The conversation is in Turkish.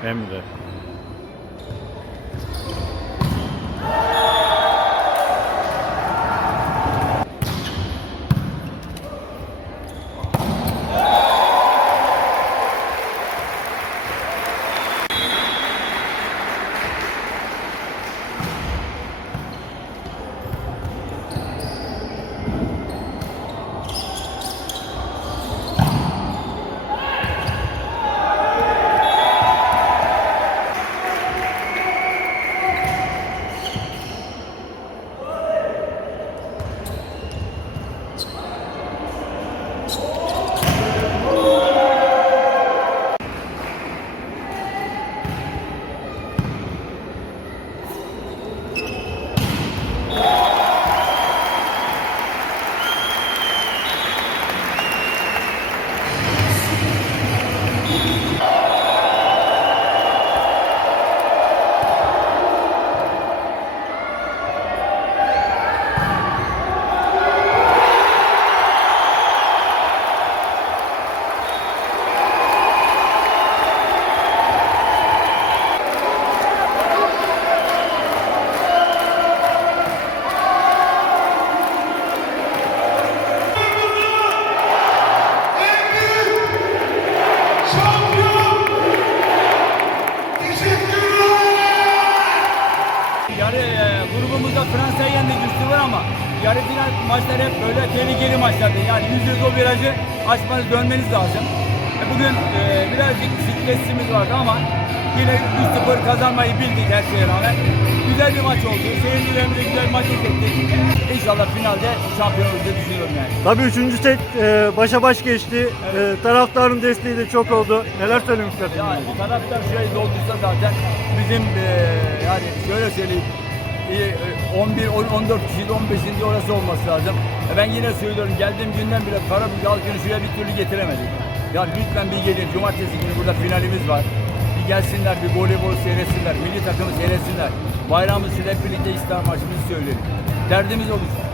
Hem de. Yarı e, grubumuzda Fransa'yı yendik üstü var ama yarı final maçları hep böyle tehlikeli maçlardı. Yani yüzde o virajı açmanız dönmeniz lazım. E, bugün e, birazcık stresimiz vardı ama yine 3-0 kazanmayı bildik her şeye rağmen. Güzel bir maç oldu. Seyircilerimize güzel bir maç izlettik. İnşallah finalde şampiyon olacağız düşünüyorum yani. Tabii üçüncü set e, başa baş geçti. E, taraftarın desteği de çok oldu. Neler söylemek istersiniz? Yani taraftar şöyle dolduysa zaten bizim eee, yani şöyle söyleyeyim eee, 11, 10, 14 kişiydi 15. orası olması lazım. E ben yine söylüyorum geldiğim günden bile Karabük halkını şuraya bir türlü getiremedik. Ya lütfen bir gelin cumartesi günü burada finalimiz var. Gelsinler bir voleybol seyretsinler, milli takımı seyretsinler. Bayrağımızı hep birlikte ister maçımızı söyleyelim. Derdimiz oluşsun.